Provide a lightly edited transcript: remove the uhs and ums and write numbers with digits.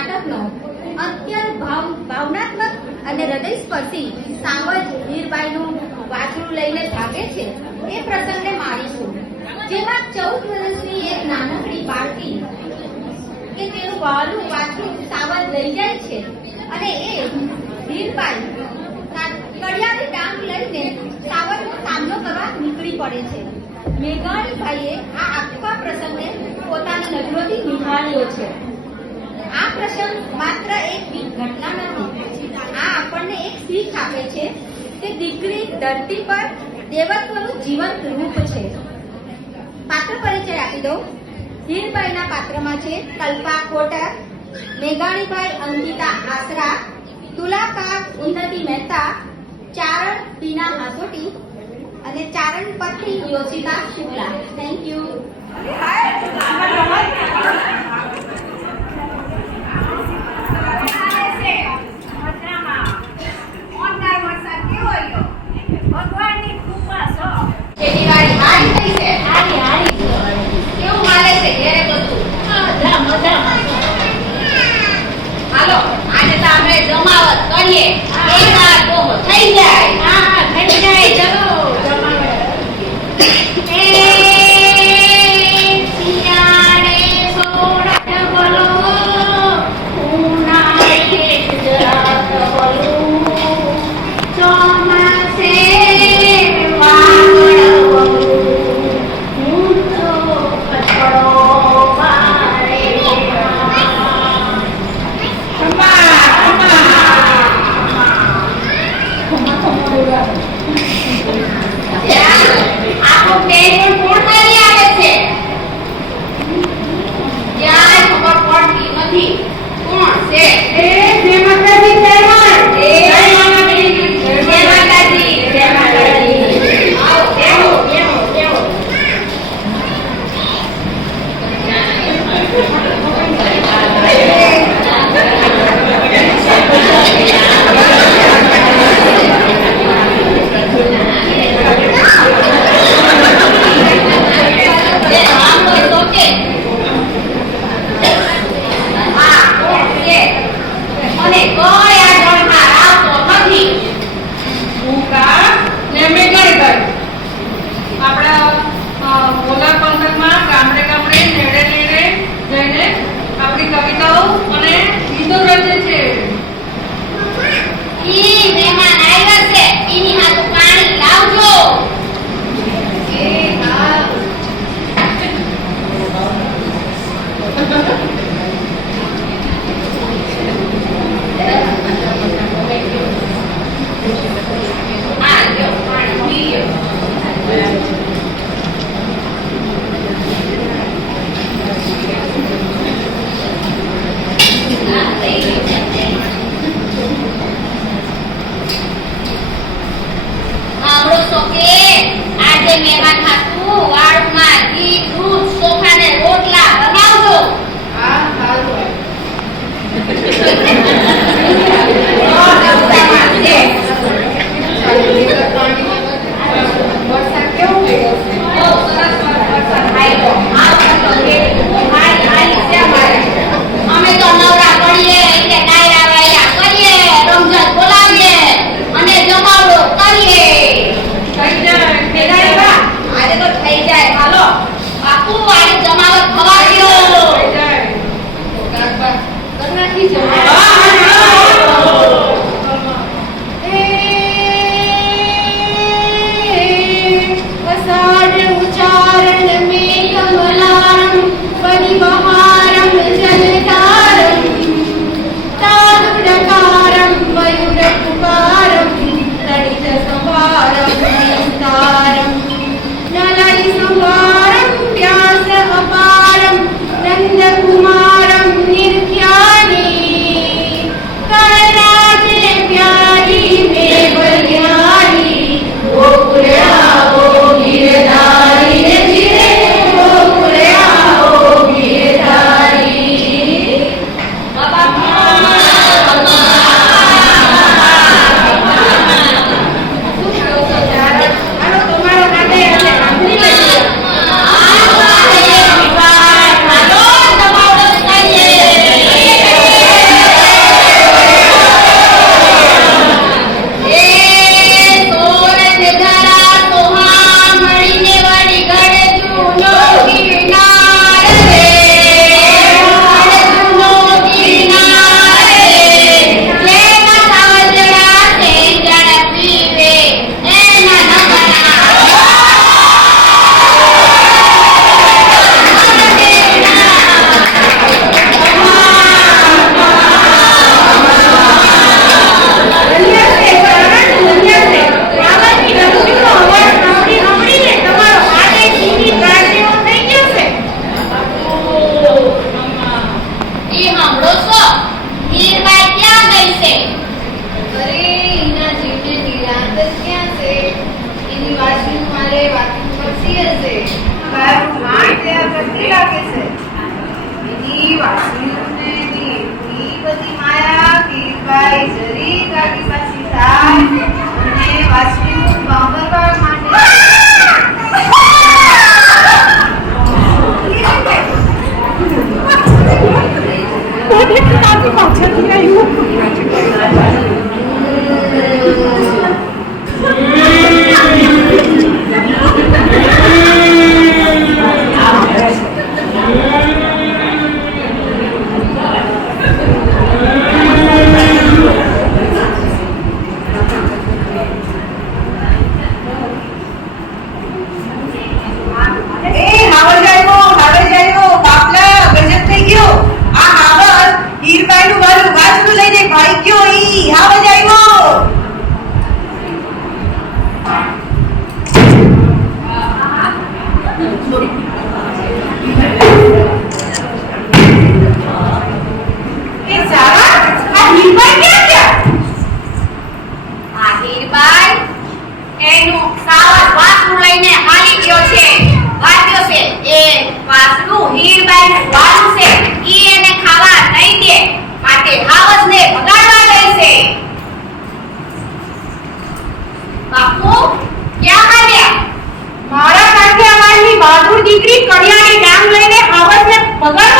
નાટકનો અત્યંત ભાવનાત્મક અને હૃદયસ્પર્શી સાવજ હીરબાઈનું વાછરું લઈને ભાગે છે એ પ્રસંગને માણીશું, જેમાં 14 વર્ષની એક નાનકડી બાળકી કે તેનું વહાલું વાછરું સાવજ લઈ જાય છે અને એ હીરબાઈ કડિયાની ડાંગ લઈને સાવજનો સામનો કરવા નીકળી પડે છે. મેઘાણીભાઈએ આ આખા પ્રસંગને પોતાની નજરોથી નિહાળ્યો છે. આ પ્રસંગ માત્ર એક ઘટના નથી, આ આપણને એક શીખ આપે છે કે દીકરી ધરતી પર દેવત્વનું જીવંત રૂપ છે. પાત્ર પરિચય આપી દઉં. હીરબાઈના પાત્રમાં છે કલ્પા કોટક, મેઘાણીભાઈ અંકિતા આસરા, તુલાકાર ઉન્નતિ મહેતા, ચારણ બીના હાસોટી અને ચારણ પત્ની Yoshita Shukla. Thank you. Hello આજે તો આપણે જમાવટ કરીએ. એક વાર તો થઈ જાય. હા થઈ જાય. ચલો જમાવટ. એ સિયાળે સો કડિયાની ડાંગ લઈને હવસને બગાડવા